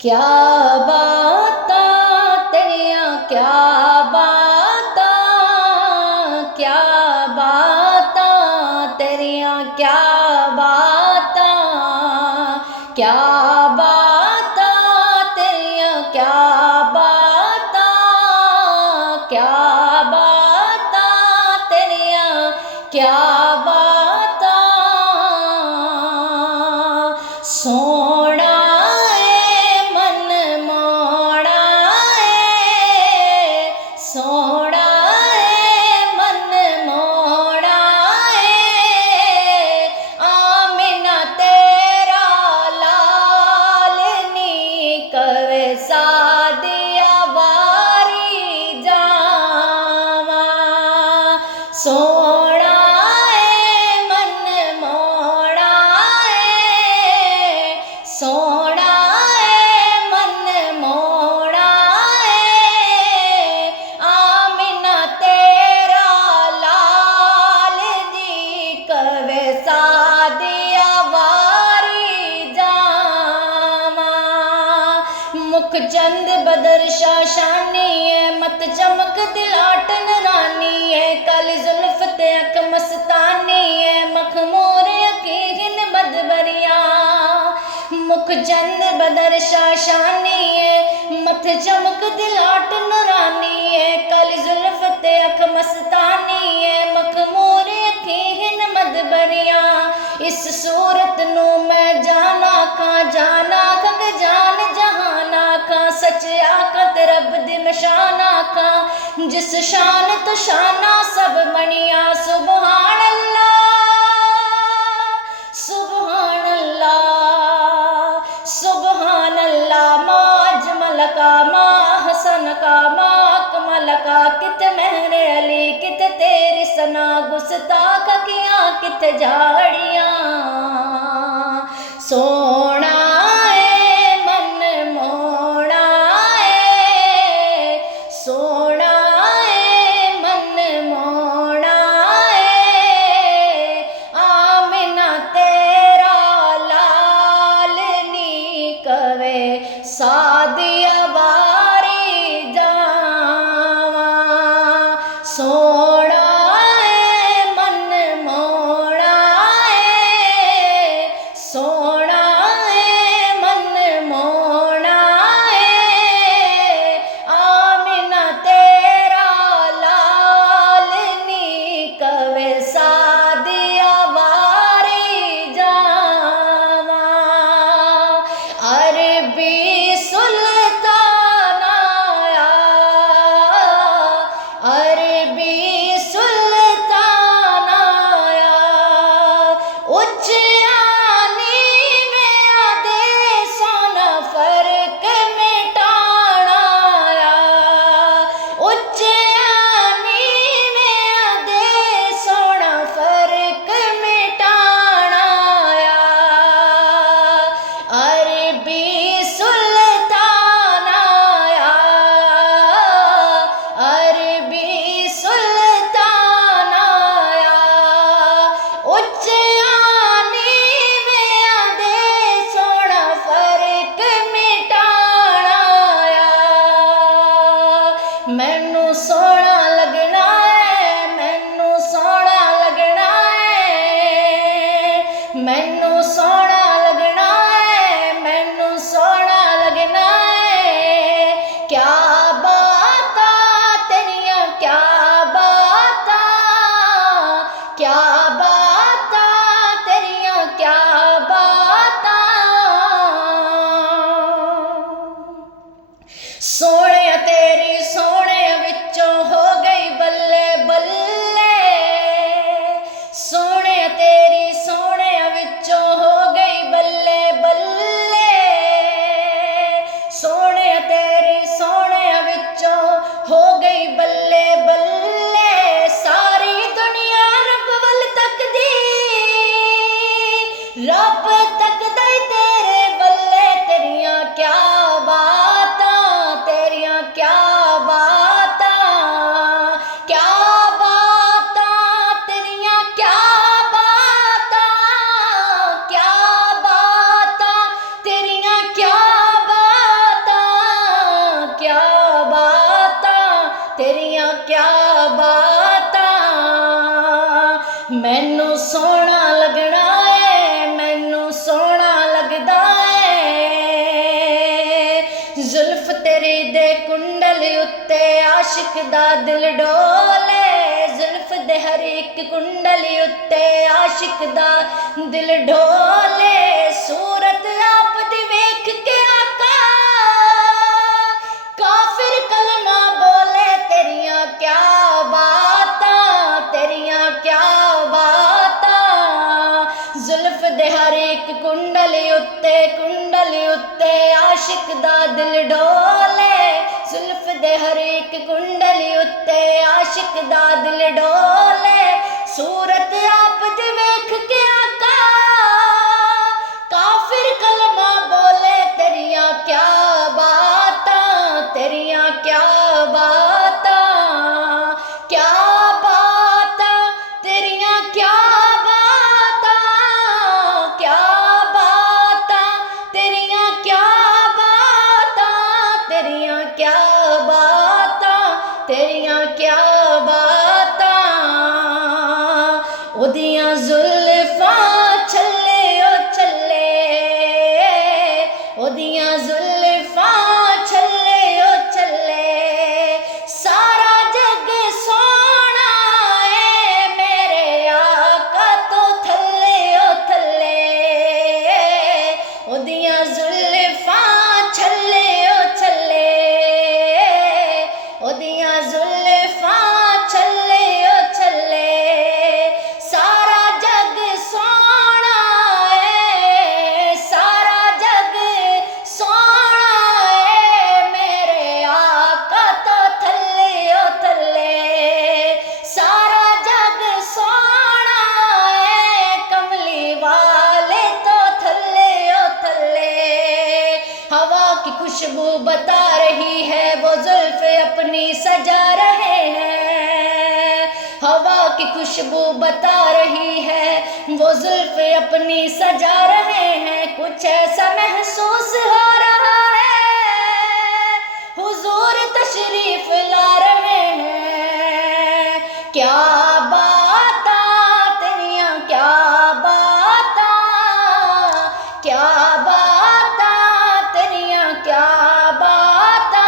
क्या बातां तेरियां, क्या बातां, क्या बातां तेरियां, क्या बातां, क्या बातां तेरियां, क्या बातां, क्या बातां तेरियां, क्या बातां। सोना ए मन मोड़ा ए, सोना ए मन मोड़ा ए, आमिना तेरा लाल नी कवे सादिया वारी जावा। सोना ए मन मोड़ा ए, सोना ए मन मोड़ा ए, आमिना तेरा लाल जी कवे सादिया वारी जावा। मुख चंद बदर शाशानी है, मत चमक दिलाटन रानी है, काली जुल्फ ते अख मस्तानी है, मखमूर यकीन बदबरिया। मुख चंद बदर शाशानी है, मत चमक दिलाटन रानी है, काली जुल्फ ते अख मस्तानी है, मखमूर यकीन मदबरिया। इस सूरत नू मैं जाना खा, जाना खंग जान जहाना खा, सच आखत रब दी मशाना खा, जिस शान तो शाना सब बनिया। सुबहान अल्लाह, सुबहान अल्लाह, सुबहान अल्लाह। मा अजमल का, मा हसन का, मा अकमल का, कित मेहरे अली, कित तेरी सना, गुस्ताख किया कित झाड़ियां। सोना ए मन मोड़ा ए, सोना ए मन मोड़ा ए, आमिना तेरा लाल नी कवे सादिया वारी जावा। सोना ए मन मोड़ा ए, सोना ए मन मोड़ा ए, आमिना तेरा लाल नी कवे सादिया वारी जावा। अरबी सुल्तान आया, अरबी सुल्तान आया, उच्चानी में आदेशों न फर्क मिटाना आया, उच्चानी में आदेशों न फर्क मिटाना आया। अरबी सुल्तान आया, अरबी सुल्तान आया, उच्चानी में आदेशों न फर्क मिटाना आया। मैनू सोहना लगना है, मैनू सोहना लगना है, मैनू सोहना लगना है, मैनू सोहना लगना है। क्या बातां तेरियां, क्या बातां, क्या बातां तेरियां, क्या बातां। सोहणिया तेरी सोहणे विचों हो गई बल्ले बल्ले, सोहणिया तेरी सोहणे विचों हो गई बल्ले बल्ले, सोहणिया तेरी सोहणे विचों हो गई बल्ले बल्ले। सारी दुनिया रब वल तकदी, रब तकदा तेरे बल्ले, तेरियां क्या बातां तेरी मैनू सोहना लगना है, मैनू सोहना लगदा है। जुल्फ तेरी दे कुंडल उत्ते आशिक दा दिल डोले, जुल्फ दे हर एक कुंडल उत्ते आशिक दा दिल डोले। सूरत आप दी वेख के आका काफिर कलमा बोले, तेरियां क्या बातां, तेरियां क्या बातां। जुल्फ दे हर एक कुंडल उत्ते आशिक दा दिल डोले, जुल्फ दे हर एक कुंडल उत्ते आशिक दा दिल डोले। सूरत आप दी वेख के आका काफिर कलमा बोले, तेरियां क्या बातां, तेरियां क्या बातां, क्या बातां, तेरियां क्या बातां, क्या बातां, तेरियां क्या बातां, तेरियां क्या बातां, तेरियां क्या बातां। ओदियां जुल्फां छल्ले ओ छल्ले, ओदियां जुल्फां छल्ले ओ छल्ले। सारा जग सोना है मेरे आका तो थल्ले ओ थल्ले। ओदियां जुल्फां छल्ले ओ छल्ले, ओदियां जुल्फां छल्ले ओ छल्ले। सारा जग सोना है, सारा जग सोना है मेरे आका तो थल्ले ओ थल्ले। सारा जग सोना है कमली वाले तो थल्ले ओ थल्ले। हवा की खुशबू बता रही है वो जुल्फ अपनी सजा रहे हैं, हवा की खुशबू बता रही है वो जुल्फ अपनी सजा रहे हैं। कुछ ऐसा महसूस हो रहा है हुजूर तशरीफ ला रहे हैं। क्या बातां तेरियां क्या बातां, क्या बातां तेरियां क्या बातां।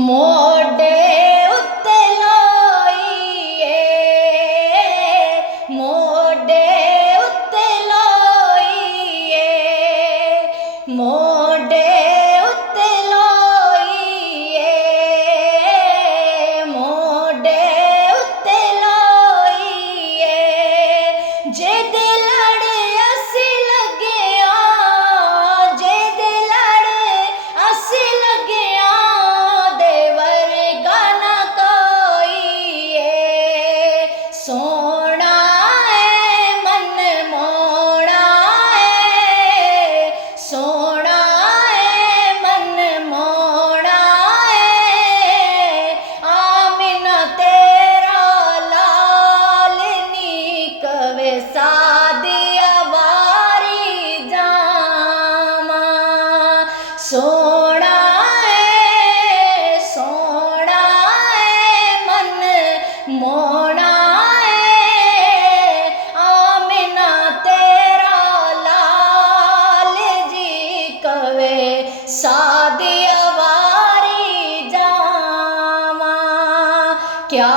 मोडे उत्ते लोईए, मोडे उत्ते लोईए, मोडे उत्ते लोईए, मोडे उत्ते लोईए। जे दे लड़ असी लगिया, जे दे लड़ असी लगिया, देवर गाना कोई है। सोना है मन मोड़ा है, सोना है मन मोड़ा है। आमिना तेरा लाल नी कवे सादिया वारी जामा। सोना है, सोना है मन मोड़ा है। आमिना तेरा लाल जी कवे सादिया वारी जामा। क्या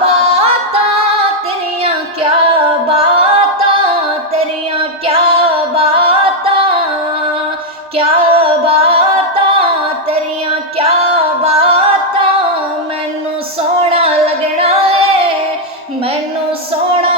बातां तेरियां क्या बातां, तेरियां क्या बातां, क्या बातां तेरियां क्या बातां। मैनू सोहना लगना है, मैनू सोहना